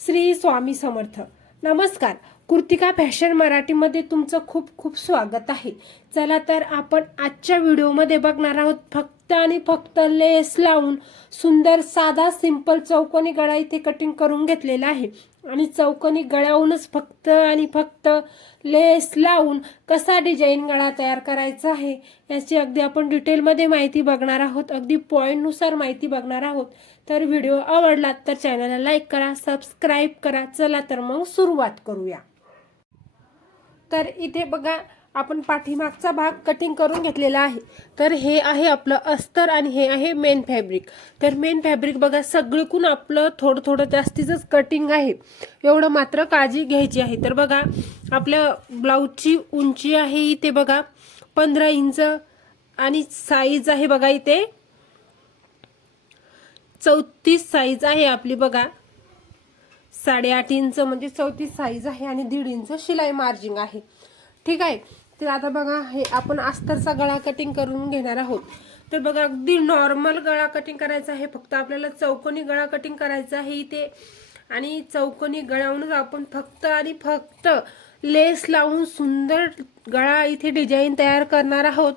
श्री स्वामी समर्थ. नमस्कार. कृतिका फॅशन मराठीमध्ये तुमचं खूप खूप स्वागत आहे. चला तर आपण आजच्या व्हिडिओमध्ये बघणार आहोत फक्त आणि फक्त लेस लावून सुंदर साधा सिंपल चौकोनी गळा इथे कटिंग करून घेतलेला आहे. आणि चौकोनी गळ्याहूनच फक्त आणि फक्त लेस लावून कसा डिझाईन गळा तयार करायचा आहे याची अगदी आपण डिटेलमध्ये माहिती बघणार आहोत. अगदी पॉईंटनुसार माहिती बघणार आहोत. तर व्हिडिओ आवडला तर चॅनलला लाईक करा सबस्क्राईब करा. चला तर मग सुरुवात करूया. तर इथे बघा आपण पाठीमागचा भाग कटिंग करून घेतलेला आहे. तर हे आहे आपलं अस्तर आणि हे आहे मेन फॅब्रिक तर मेन फॅब्रिक बघा सगळीकून आपलं थोडं थोडं जास्तीचंच कटिंग आहे. एवढं मात्र काळजी घ्यायची आहे. तर बघा आपल्या ब्लाऊजची उंची आहे इथे बघा पंधरा इंच आणि साईज आहे बघा इथे. चौतीस साईज आहे आपली बघा. साडेआठ इंच म्हणजे चौतीस साईज आहे आणि दीड इंच शिलाई मार्जिंग आहे. ठीक आहे? तर आता बघा हे आपण अस्तरचा गळा कटिंग करून घेणार आहोत. तर बघा अगदी नॉर्मल गळा कटिंग करायचा आहे. फक्त आपल्याला चौकोनी गळा कटिंग करायचा आहे इथे. आणि चौकोनी गळ्यावरूनच आपण फक्त आणि फक्त लेस लावून सुंदर गळा इथे डिझाईन तयार करणार आहोत.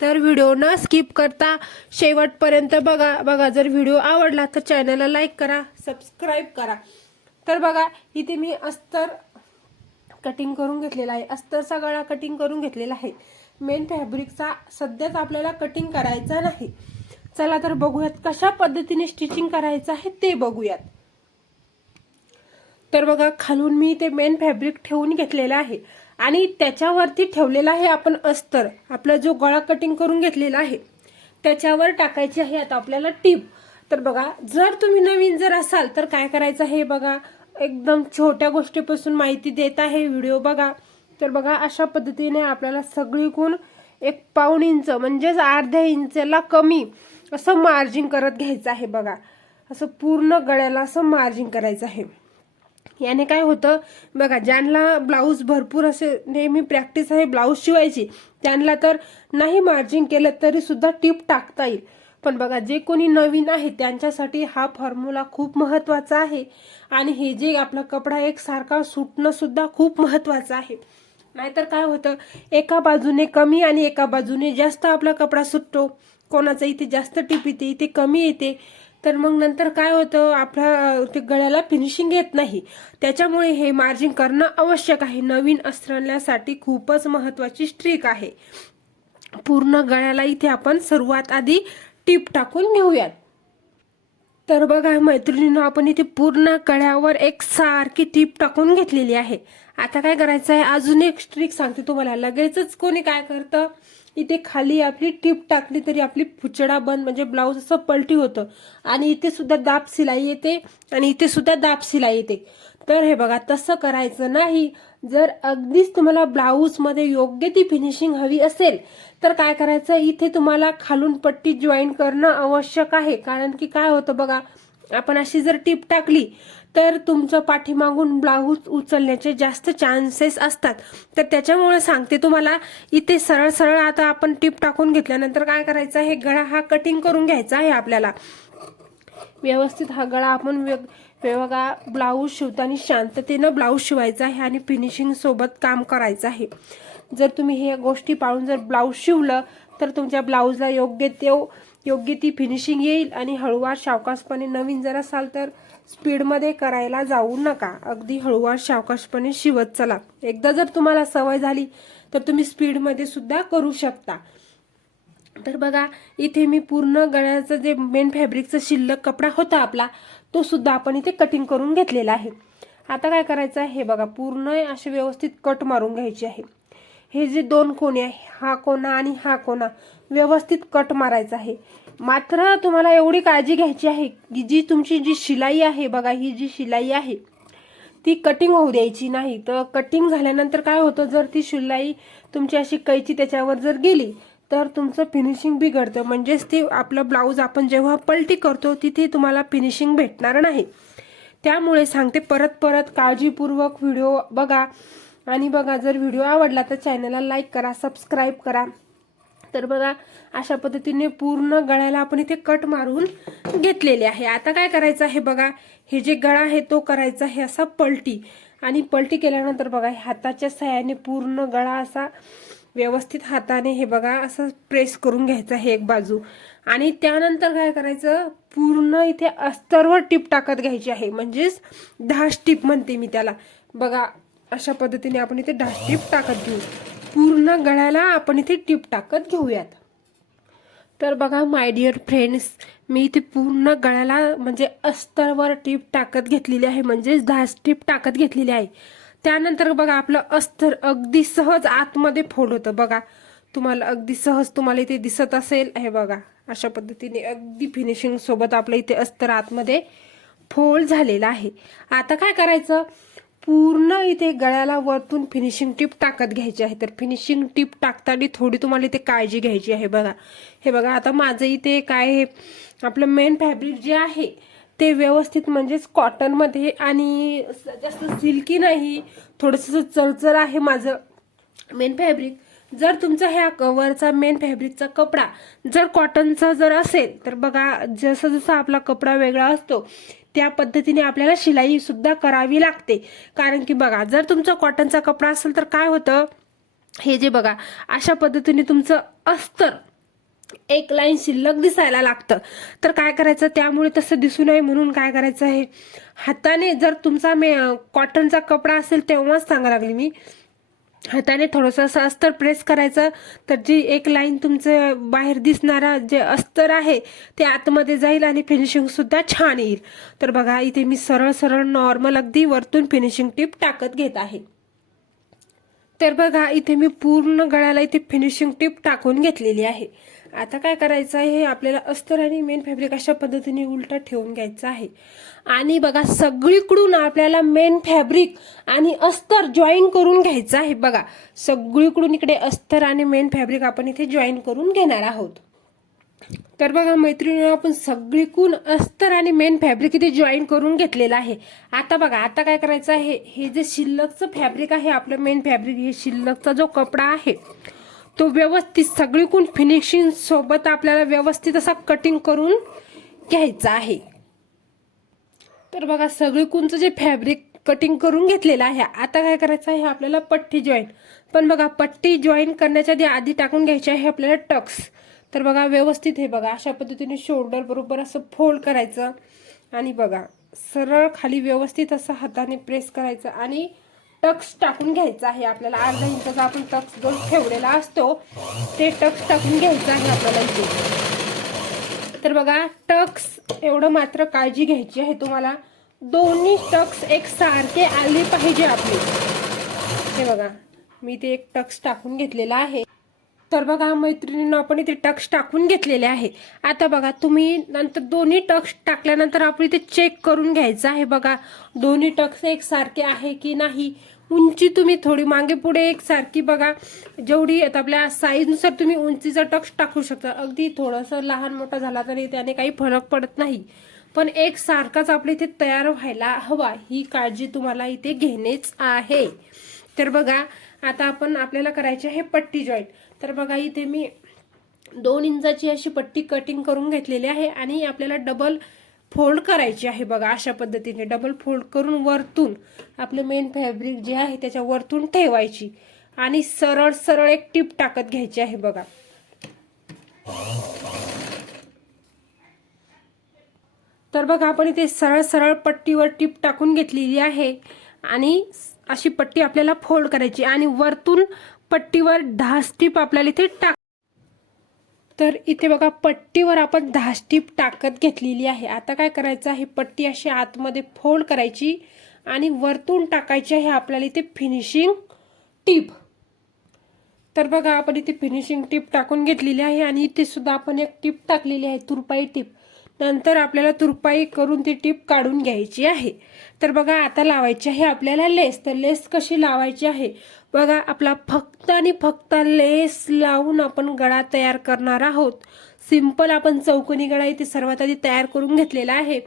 तर व्हिडिओ न स्किप करता शेवटपर्यंत बघा बघा जर व्हिडिओ आवडला तर चॅनलला लाईक करा सबस्क्राईब करा. तर बघा इथे मी अस्तर कटिंग करून घेतलेला आहे. अस्तरचा गळा कटिंग करून घेतलेला आहे. मेन फॅब्रिकचा सध्याच आपल्याला कटिंग करायचा नाही. चला तर बघूयात कशा पद्धतीने स्टिचिंग करायचं आहे ते बघूयात. तर बघा खालून मी ते मेन फॅब्रिक ठेवून घेतलेलं आहे. आणि त्याच्यावरती ठेवलेला आहे आपण अस्तर. आपला जो गळा कटिंग करून घेतलेला आहे त्याच्यावर टाकायची आहे आता आपल्याला टीप तर बघा जर तुम्ही नवीन जर असाल तर काय करायचं आहे बघा? एकदम छोट्या गोष्टीपासून माहिती देत आहे व्हिडिओ बघा. तर बघा अशा पद्धतीने आपल्याला सगळीकून एक पाऊण इंच म्हणजेच अर्ध्या इंचला कमी असं मार्जिन करत घ्यायचं आहे बघा. असं पूर्ण गळ्याला असं मार्जिन करायचं आहे. याने काय होतं बघा ज्यांना ब्लाऊज भरपूर असे नेहमी प्रॅक्टिस आहे ब्लाऊज शिवायची त्यांना तर नाही मार्जिंग केलं तरी सुद्धा टीप टाकता येईल. पण बघा जे कोणी नवीन आहे त्यांच्यासाठी हा फॉर्म्युला खूप महत्त्वाचा आहे. आणि हे जे आपला कपडा एक सारखा सुटणं सुद्धा खूप महत्वाचं आहे. नाहीतर काय होतं एका बाजूने कमी आणि एका बाजूने जास्त आपला कपडा सुटतो. कोणाचा इथे जास्त टीप येते इथे कमी येते. तर मग नंतर काय होतं आपल्या ते गळ्याला फिनिशिंग येत नाही. त्याच्यामुळे हे मार्जिंग करणं आवश्यक आहे. नवीन अस्त्रण्यासाठी खूपच महत्वाची स्ट्रिक आहे. पूर्ण गळ्याला इथे आपण सर्वात आधी टीप टाकून घेऊयात तर बघा मैत्रिणीनं आपण इथे पूर्ण कळ्यावर एक सारखी टीप टाकून घेतलेली आहे. आता काय करायचं आहे? अजून एक स्ट्रिक सांगते तुम्हाला. लगेचच कोणी काय करतं? इथे खाली आपली टीप टाकली तरी आपली फुचडा बंद म्हणजे ब्लाऊज असं पलटी होतं. आणि इथे सुद्धा दाब सिलाई येते आणि इथे सुद्धा दाब सिलाई येते. तर हे बघा तसं करायचं नाही. जर अगदीच तुम्हाला ब्लाऊजमध्ये योग्य ती फिनिशिंग हवी असेल तर काय करायचं? इथे तुम्हाला खालून पट्टी जॉईन करणं आवश्यक आहे. कारण की काय होतं बघा आपण अशी जर टीप टाकली तर तुमचं पाठीमागून ब्लाऊज उचलण्याचे जास्त चान्सेस असतात. तर त्याच्यामुळे सांगते तुम्हाला इथे सरळ सरळ आता आपण टीप टाकून घेतल्यानंतर काय करायचं? आहे गळा हा कटिंग करून घ्यायचा आहे आपल्याला. व्यवस्थित हा गळा आपण बघा ब्लाऊज शिवताना शांततेनं ब्लाऊज शिवायचा आहे आणि फिनिशिंग सोबत काम करायचं आहे. जर तुम्ही हे गोष्टी पाळून जर ब्लाऊज शिवलं तर तुमच्या ब्लाऊजला योग्य तेव योग्य ती फिनिशिंग येईल आणि हळूवार सावकाशपणे नवीन जर असाल तर स्पीडमध्ये करायला जाऊ नका. अगदी हळूवार सावकाशपणे शिवत चला. एकदा जर तुम्हाला सवय झाली तर तुम्ही स्पीडमध्ये सुद्धा करू शकता. तर बघा इथे मी पूर्ण गळ्याचं जे मेन फॅब्रिकचं शिल्लक कपडा होता आपला तो सुद्धा आपण इथे कटिंग करून घेतलेला आहे. आता काय करायचं आहे? हे बघा पूर्ण असे व्यवस्थित कट मारून घ्यायची आहे. हे जे दोन कोणी आहे हा कोणा आणि हा कोणा व्यवस्थित कट मारायचा आहे. मात्र तुम्हाला एवढी काळजी घ्यायची आहे की जी तुमची जी शिलाई आहे बघा ही जी शिलाई आहे ती कटिंग होऊ द्यायची नाही. तर कटिंग झाल्यानंतर काय होतं जर ती शिलाई तुमची अशी कैची त्याच्यावर जर गेली तर तुमचं फिनिशिंग बिघडतं. म्हणजेच ते आपलं ब्लाऊज आपण जेव्हा पलटी करतो तिथे तुम्हाला फिनिशिंग भेटणार नाही. त्यामुळे सांगते परत परत काळजीपूर्वक व्हिडिओ बघा. आणि बघा जर व्हिडिओ आवडला तर चॅनलला लाईक करा सबस्क्राईब करा. तर बघा अशा पद्धतीने पूर्ण गळ्याला आपण इथे कट मारून घेतलेले आहे. आता काय करायचं आहे बघा हे जे गळा आहे तो करायचा आहे असा पलटी. आणि पलटी केल्यानंतर बघा हाताच्या सहाय्याने पूर्ण गळा असा व्यवस्थित हाताने हे बघा असं प्रेस करून घ्यायचं आहे एक बाजू. आणि त्यानंतर काय करायचं पूर्ण इथे अस्तरवर टीप टाकत घ्यायची आहे. म्हणजेच दहा टीप म्हणते मी त्याला. बघा अशा पद्धतीने आपण इथे ढास टीप टाकत घेऊ. पूर्ण गळ्याला आपण इथे टीप टाकत घेऊयात. तर बघा माय डिअर फ्रेंड्स मी इथे पूर्ण गळ्याला म्हणजे अस्तरवर टीप टाकत घेतलेली आहे. म्हणजेच धास टीप टाकत घेतलेली आहे. त्यानंतर बघा आपलं अस्तर अगदी सहज आतमध्ये फोड होतं. बघा तुम्हाला अगदी सहज तुम्हाला इथे दिसत असेल. हे बघा अशा पद्धतीने अगदी फिनिशिंग सोबत आपलं इथे अस्तर आतमध्ये फोल्ड झालेलं आहे. आता काय करायचं? पूर्ण इथे गळ्याला वरतून फिनिशिंग टीप टाकत घ्यायची आहे. तर फिनिशिंग टिप टाकताना थोडी तुम्हाला इथे काळजी घ्यायची आहे बघा. हे बघा आता माझं इथे काय आहे? आपलं मेन फॅब्रिक जे आहे ते व्यवस्थित म्हणजेच कॉटनमध्ये आणि जास्त सिल्की नाही थोडंसं चरचर आहे माझं मेन फॅब्रिक जर तुमचा ह्या कवरचा मेन फॅब्रिकचा कपडा जर कॉटनचा जर असेल तर बघा जसं जसं आपला कपडा वेगळा असतो त्या पद्धतीने आपल्याला शिलाई सुद्धा करावी लागते. कारण की बघा जर तुमचा कॉटनचा कपडा असेल तर काय होतं? हे जे बघा अशा पद्धतीने तुमचं अस्तर एक लाईन शिल्लक दिसायला लागतं. तर काय करायचं? त्यामुळे तसं दिसू नये म्हणून काय करायचं आहे? हाताने जर तुमचा मे कॉटनचा कपडा असेल तेव्हाच सांगा लागली मी. हाताने थोडंसं असं अस्तर प्रेस करायचं. तर जी एक लाईन तुमचं बाहेर दिसणारा जे अस्तर आहे ते आतमध्ये जाईल आणि फिनिशिंग सुद्धा छान येईल. तर बघा इथे मी सरळ सरळ नॉर्मल अगदी वरतून फिनिशिंग टिप टाकत घेत आहे. तर बघा इथे मी पूर्ण गळ्याला इथे फिनिशिंग टीप टाकून घेतलेली आहे. आता काय करायचं आहे? हे आपल्याला अस्तर आणि मेन फॅब्रिक अशा पद्धतीने उलटा ठेवून घ्यायचं आहे. आणि बघा सगळीकडून आपल्याला मेन फॅब्रिक आणि अस्तर जॉईन करून घ्यायचं आहे. बघा सगळीकडून इकडे अस्तर आणि मेन फॅब्रिक आपण इथे जॉईन करून घेणार आहोत. तर बघा मैत्रिणी आपण सगळीकून अस्तर आणि मेन फॅब्रिक इथे जॉईन करून घेतलेलं आहे. आता बघा आता काय करायचं आहे? हे जे शिल्लकचं फॅब्रिक आहे आपलं मेन फॅब्रिक हे शिल्लकचा जो कपडा आहे तो व्यवस्थित सगळीकून फिनिशिंग सोबत आपल्याला व्यवस्थित असा कटिंग करून घ्यायचा आहे. तर बघा सगळीकूनचं जे फॅब्रिक कटिंग करून घेतलेलं आहे आता काय करायचं आहे आपल्याला पट्टी जॉईन पण बघा पट्टी जॉईन करण्याच्या आधी आधी टाकून घ्यायची आहे आपल्याला टक्स तर बघा व्यवस्थित हे बघा अशा पद्धतीने शोल्डर बरोबर असं फोल्ड करायचं. आणि बघा सरळ खाली व्यवस्थित असं हाताने प्रेस करायचं. आणि टक्स टाकून घ्यायचा आहे आपल्याला. अर्धा इंचाचा आपण टक्स जो ठेवलेला असतो ते टक्स टाकून घ्यायचं आहे आपल्याला इथे. तर बघा टक्स एवढं मात्र काळजी घ्यायची आहे तुम्हाला. दोन्ही टक्स एक सारखे आले पाहिजे आपले. हे बघा मी ते एक टक्स टाकून घेतलेला आहे. तर बघा मैत्रिणींना आपण इथे टक्स टाकून घेतलेले आहे. आता बघा तुम्ही नंतर दोन्ही टक्स टाकल्यानंतर आपण इथे चेक करून घ्यायचं आहे बघा. दोन्ही टक्स एक सारखे आहे की नाही? उंची तुम्ही थोडी मागे पुढे एकसारखी बघा. जेवढी आता आपल्या साईजनुसार तुम्ही उंचीचा टक्स टाकू शकता. अगदी थोडंसं लहान मोठा झाला तरी त्याने काही फरक पडत नाही. पण एक सारखाच आपल्या इथे तयार व्हायला हवा ही काळजी तुम्हाला इथे घेणेच आहे. तर बघा आता आपण आपल्याला करायचे आहे पट्टी जॉईंट तर बघा इथे मी दोन इंचाची अशी पट्टी कटिंग करून घेतलेली आहे आणि आपल्याला डबल फोल्ड करायची आहे बघा अशा पद्धतीने. डबल फोल्ड करून वरतून आपलं मेन फॅब्रिक जे आहे त्याच्या वरतून ठेवायची आणि सरळ सरळ एक टीप टाकत घ्यायची आहे बघा. तर बघा आपण इथे सरळ सरळ पट्टीवर टीप टाकून घेतलेली आहे आणि अशी पट्टी आपल्याला फोल्ड करायची आणि वरतून पट्टीवर ढास टीप आपल्याला इथे टाक तर इथे बघा पट्टीवर आपण दहा टीप टाकत घेतलेली आहे. आता काय करायचं आहे? पट्टी अशी आतमध्ये फोल्ड करायची आणि वरतून टाकायची आहे आपल्याला इथे फिनिशिंग टीप तर बघा आपण इथे फिनिशिंग टीप टाकून घेतलेली आहे आणि इथे सुद्धा आपण एक टीप टाकलेली आहे तुरपाई टीप नंतर आपल्याला तुरपाई करून ती टीप काढून घ्यायची आहे. तर बघा आता लावायची आहे आपल्याला लेस. तर लेस कशी लावायची आहे? बघा आपला फक्त आणि फक्त लेस लावून आपण गळा तयार करणार आहोत. सिंपल आपण चौकोनी गळा इथे सर्वात आधी तयार करून घेतलेला आहे.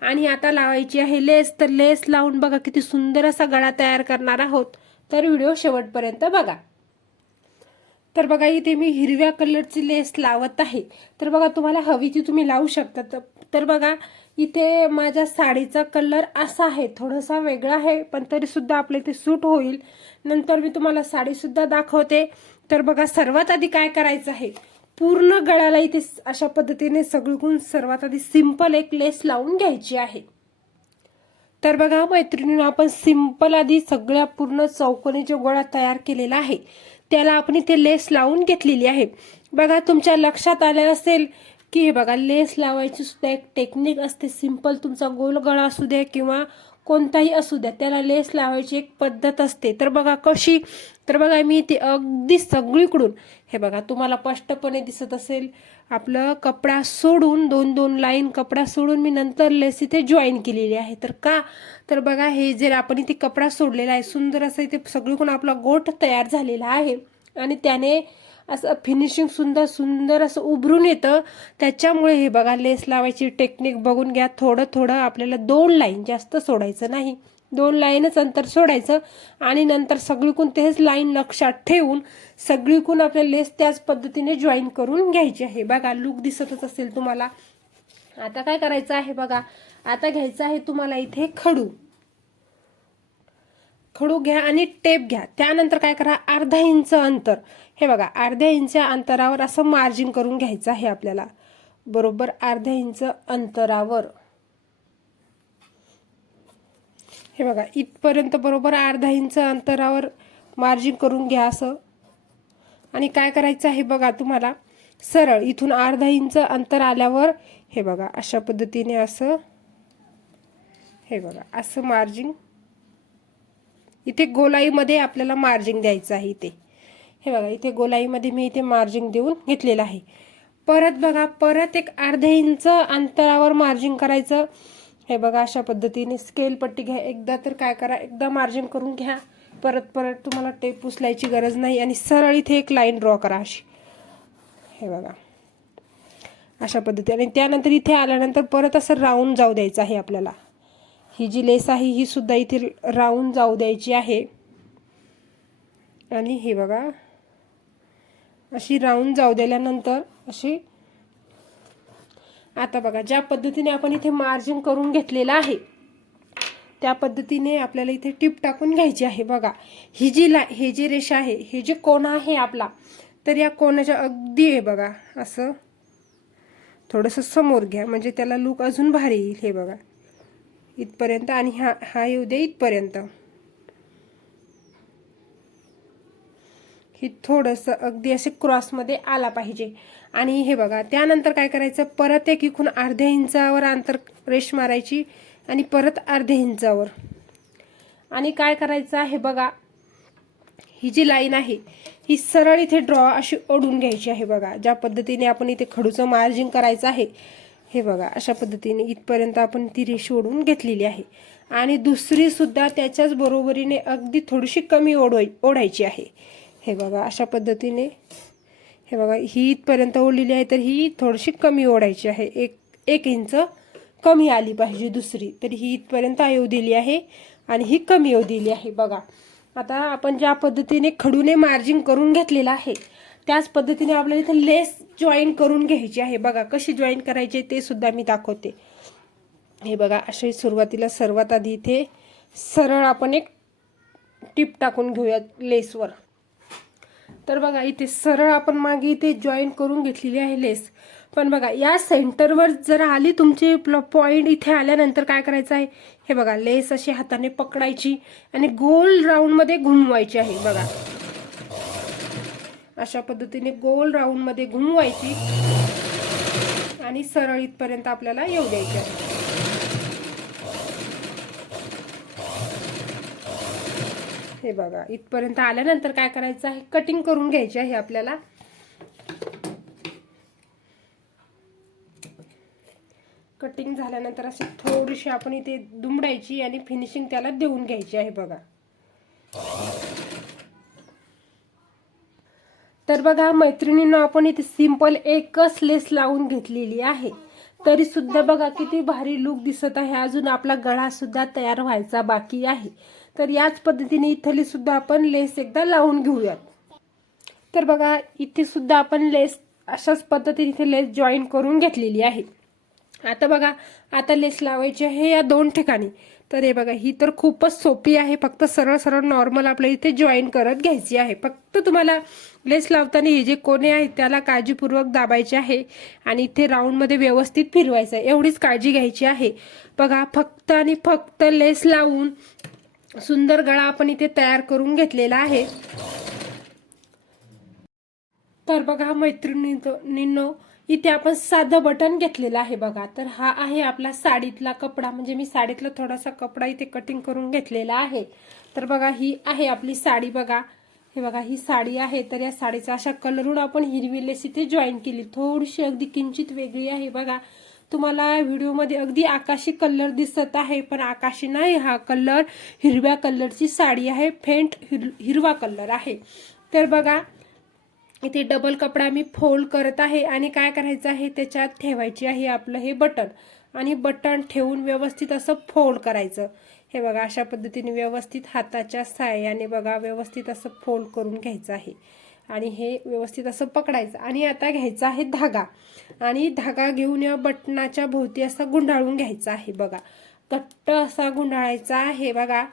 आणि आता लावायची आहे लेस. तर लेस लावून बघा किती सुंदर असा गळा तयार करणार आहोत. तर व्हिडिओ शेवटपर्यंत बघा. तर बघा इथे मी हिरव्या कलरची लेस लावत आहे. तर बघा तुम्हाला हवी ती तुम्ही लावू शकता. तर- तर बघा इथे माझ्या साडीचा कलर असा आहे. थोडासा वेगळा आहे पण तरीसुद्धा आपल्या इथे सूट होईल. नंतर मी तुम्हाला साडीसुद्धा दाखवते. तर बघा सर्वात आधी काय करायचं आहे? पूर्ण गळ्याला इथे अशा पद्धतीने सगळीकडून सर्वात आधी सिंपल एक लेस लावून घ्यायची आहे. तर बघा मैत्रिणीनं आपण सिंपल आधी सगळ्या पूर्ण चौकोनी जो गोळा तयार केलेला आहे. त्याला आपण इथे लेस लावून घेतलेली आहे. बघा तुमच्या लक्षात आलं असेल की हे बघा लेस लावायची सुद्धा एक टेक्निक असते. सिंपल तुमचा गोल गळा असू द्या किंवा कोणताही असू द्या त्याला लेस लावायची एक पद्धत असते. तर बघा कशी तर बघा मी ती अगदी सगळीकडून हे बघा तुम्हाला स्पष्टपणे दिसत असेल आपलं कपडा सोडून दोन दोन लाईन कपडा सोडून मी नंतर लेस इथे जॉईन केलेली आहे. तर का? तर बघा हे जे आपण इथे कपडा सोडलेला आहे सुंदर असं इथे सगळीकडून आपला गोठ तयार झालेला आहे. आणि त्याने असं फिनिशिंग सुंदर सुंदर असं उभरून येतं. त्याच्यामुळे हे बघा लेस लावायची टेक्निक बघून घ्या. थोडं थोडं आपल्याला दोन लाईन जास्त सोडायचं नाही. दोन लाईनच अंतर सोडायचं आणि नंतर सगळीकून तेच लाईन लक्षात ठेवून सगळीकून आपल्या लेस त्याच पद्धतीने जॉईन करून घ्यायची आहे. बघा लुक दिसतच असेल तुम्हाला. आता काय करायचं आहे बघा? आता घ्यायचं आहे तुम्हाला इथे खडू. खडू घ्या आणि टेप घ्या. त्यानंतर काय करा अर्धा इंच अंतर. हे बघा अर्ध्या इंच अंतरावर असं मार्जिन करून घ्यायचं आहे आपल्याला. बरोबर अर्ध्या इंच अंतरावर. हे बघा इथपर्यंत बरोबर अर्धा इंच अंतरावर मार्जिन करून घ्या असं. आणि काय करायचं आहे बघा तुम्हाला सरळ इथून अर्धा इंच अंतर आल्यावर हे बघा अशा पद्धतीने असं हे बघा असं मार्जिन इथे गोलाईमध्ये आपल्याला मार्जिंग द्यायचं आहे इथे. हे बघा इथे गोलाईमध्ये मी इथे मार्जिंग देऊन घेतलेलं आहे. परत बघा परत एक अर्ध्या इंच अंतरावर मार्जिंग करायचं. हे बघा अशा पद्धतीने स्केल पट्टी घ्या. एकदा तर काय करा एकदा मार्जिन करून घ्या. परत परत तुम्हाला टेप उचलायची गरज नाही आणि सरळ इथे एक लाईन ड्रॉ करा अशी. हे बघा. अशा पद्धतीने. आणि त्यानंतर इथे आल्यानंतर परत असं राऊंड जाऊ द्यायचं आहे आपल्याला. ही जी लेस आहे ही सुद्धा इथे राहून जाऊ द्यायची आहे. आणि हे बघा अशी राऊंड जाऊ दिल्यानंतर अशी आता बघा ज्या पद्धतीने आपण इथे मार्जिन करून घेतलेलं आहे त्या पद्धतीने आपल्याला इथे टिप टाकून घ्यायची आहे. बघा ही जी ला हे जी रेषा आहे हे जे कोण आहे आपला तर या कोणाच्या अगदी आहे बघा असं थोडंसं समोर घ्या म्हणजे त्याला लुक अजून भारी येईल हे बघा. इथपर्यंत आणि हा हा येऊ दे इथपर्यंत. ही थोडंसं अगदी असे क्रॉसमध्ये आला पाहिजे. आणि हे बघा त्यानंतर काय करायचं? परत एक इकून अर्ध्या इंचावर अंतर रेश मारायची आणि परत अर्ध्या इंचावर. आणि काय करायचं? आहे बघा ही जी लाईन आहे ही सरळ इथे ड्रॉ अशी ओढून घ्यायची आहे बघा. ज्या पद्धतीने आपण इथे खडूचं मार्जिन करायचं आहे हे बघा अशा पद्धतीने इथपर्यंत आपण ती रेष ओढून घेतलेली आहे. आणि दुसरी सुद्धा त्याच्याच बरोबरीने अगदी थोडीशी कमी ओढवाय ओढायची आहे. हे बघा अशा पद्धतीने हे बघा ही इथपर्यंत ओढलेली आहे तर ही थोडीशी कमी ओढायची आहे. एक एक इंच कमी आली पाहिजे दुसरी तर ही इथपर्यंत येऊ दिली आहे आणि ही कमी येऊ दिली आहे. बघा आता आपण ज्या पद्धतीने खडूने मार्जिन करून घेतलेलं आहे त्याच पद्धतीने आपल्याला इथे लेस जॉईन करून घ्यायची आहे. बघा कशी जॉईन करायची ते सुद्धा मी दाखवते. हे बघा अशा सुरुवातीला सर्वात आधी इथे सरळ आपण एक टिप टाकून घेऊया लेसवर तर बघा इथे सरळ आपण मागे इथे जॉईन करून घेतलेली आहे लेस पण बघा या सेंटरवर जर आली तुमचे पॉईंट इथे आल्यानंतर काय करायचं आहे? हे बघा लेस अशी हाताने पकडायची आणि गोल राऊंडमध्ये घुमवायची आहे. बघा अशा पद्धतीने गोल राऊंडमध्ये घुमवायची आणि सरळ इथपर्यंत आपल्याला येऊ द्यायची आहे. हे बघा इथपर्यंत आल्यानंतर काय करायचं आहे? कटिंग करून घ्यायची आहे आपल्याला. कटिंग झाल्यानंतर अशी थोडीशी आपण इथे दुमडायची आणि फिनिशिंग त्याला देऊन घ्यायची आहे बघा. तर बघा मैत्रिणींना आपण इथे सिंपल एकच लेस लावून घेतलेली आहे. तरी सुद्धा बघा किती भारी लुक दिसत आहे. अजून आपला गळा सुद्धा तयार व्हायचा बाकी आहे. तर याच पद्धतीने इथली सुद्धा आपण लेस एकदा लावून घेऊयात. तर बघा इथे सुद्धा आपण लेस अशाच पद्धतीने इथे लेस जॉईन करून घेतलेली आहे. आता बघा आता लेस लावायची आहे या दोन ठिकाणी. तर हे बघा ही तर खूपच सोपी आहे. फक्त सरळ सरळ नॉर्मल आपल्या इथे जॉईन करत घ्यायची आहे. फक्त तुम्हाला लेस लावताना हे जे कोणे आहेत त्याला काळजीपूर्वक दाबायचे आहे आणि इथे राऊंडमध्ये व्यवस्थित फिरवायचं आहे. एवढीच काळजी घ्यायची आहे. बघा फक्त आणि फक्त लेस लावून सुंदर गळा आपण इथे तयार करून घेतलेला आहे. तर बघा मैत्रिणींनो इथे आपण साधं बटन घेतलेलं आहे बघा. तर हा आहे आपला साडीतला कपडा. म्हणजे मी साडीतला थोडासा कपडा इथे कटिंग करून घेतलेला आहे. तर बघा ही आहे आपली साडी बघा. हे बघा ही साडी आहे. तर या साडीचा अशा कलरून आपण हिरवी लेस इथे जॉईन केली. थोडीशी अगदी किंचित वेगळी आहे बघा. तुम्हाला व्हिडिओमध्ये अगदी आकाशी कलर दिसत आहे पण आकाशी नाही. हा कलर हिरव्या कलरची साडी आहे. फेंट हिर हिरवा कलर आहे. तर बघा इथे डबल कपडा मी फोल्ड करत आहे. आणि काय करायचं आहे? त्याच्यात ठेवायची आहे आपलं हे बटन आणि बटन ठेवून व्यवस्थित असं फोल्ड करायचं. हे बघा अशा पद्धतीने व्यवस्थित हाताच्या साह्याने बघा व्यवस्थित असं फोल्ड करून घ्यायचं आहे. आणि हे व्यवस्थित असं पकडायचं. आणि आता घ्यायचा आहे धागा. आणि धागा घेऊन या बटनाच्या भोवती असा गुंडाळून घ्यायचा आहे बघा. घट्ट असा गुंडाळायचा आहे बघा.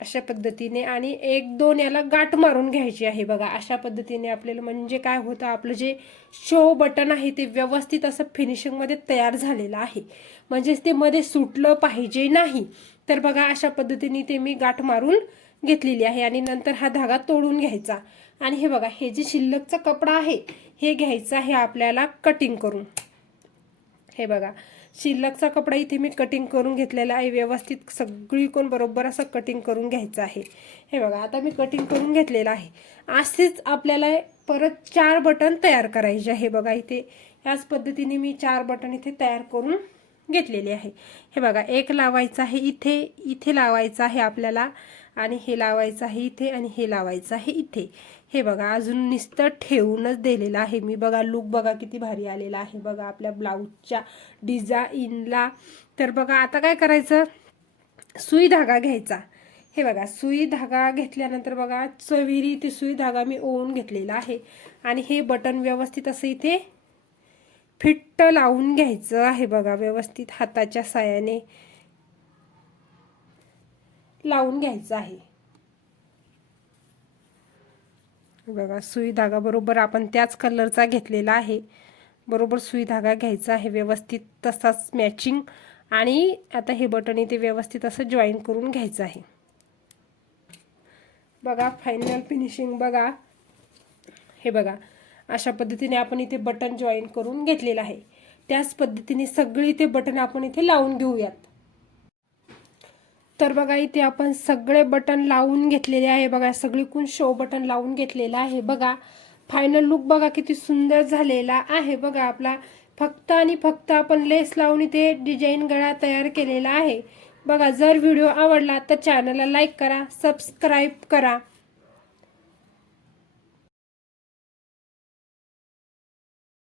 अशा पद्धतीने आणि एक दोन याला गाठ मारून घ्यायची आहे बघा. अशा पद्धतीने आपल्याला म्हणजे काय होतं आपलं जे शो बटन आहे ते व्यवस्थित असं फिनिशिंगमध्ये तयार झालेलं आहे. म्हणजेच ते मध्ये सुटलं पाहिजे नाही. तर बघा अशा पद्धतीने ते मी गाठ मारून घेतलेली आहे आणि नंतर हा धागा तोडून घ्यायचा. आणि हे बघा हे जे शिल्लकचा कपडा आहे हे घ्यायचं आहे आपल्याला कटिंग करून. हे बघा. शिल्लकचा कपडा इथे मी कटिंग करून घेतलेला आहे. व्यवस्थित सगळीकडून बरोबर असं कटिंग करून घ्यायचं आहे. हे बघा आता मी कटिंग करून घेतलेलं आहे. असेच आपल्याला परत चार बटन तयार करायचे आहे. बघा इथे याच पद्धतीने मी चार बटन इथे तयार करून घेतलेले आहे. हे बघा एक लावायचं आहे इथे इथे लावायचं आहे आपल्याला आणि हे लावायचं आहे इथे आणि हे लावायचं आहे इथे. हे बघा अजून नुसतं ठेवूनच दिलेलं आहे. मी बघा लुक बघा किती भारी आलेला आहे. बघा आपल्या ब्लाऊजच्या डिझाईनला तर बघा आता काय करायचं? सुई धागा घ्यायचा. हे बघा सुई धागा घेतल्यानंतर बघा चविरी ते सुई धागा मी ओवून घेतलेला आहे. आणि हे बटन व्यवस्थित असं इथे फिट्ट लावून घ्यायचं आहे बघा व्यवस्थित हाताच्या सायाने लावून घ्यायचं आहे. बघा सुई धागा बरोबर आपण त्याच कलरचा घेतलेला आहे. बरोबर सुई धागा घ्यायचा आहे व्यवस्थित तसाच मॅचिंग आणि आता हे बटन इथे व्यवस्थित असं जॉईन करून घ्यायचं आहे. बघा फायनल फिनिशिंग बघा. हे बघा अशा पद्धतीने आपण इथे बटन जॉईन करून घेतलेलं आहे. त्याच पद्धतीने सगळी ते बटन आपण इथे लावून घेऊयात. तर बघा इथे आपण सगळे बटन लावून घेतलेले आहे बघा. सगळीकून शो बटन लावून घेतलेला आहे बघा. फायनल लुक बघा किती सुंदर झालेला आहे बघा आपला. फक्त आणि फक्त आपण लेस लावून इथे डिझाईन गळा तयार केलेला आहे. बघा जर व्हिडिओ आवडला तर चॅनलला लाईक करा सबस्क्राईब करा.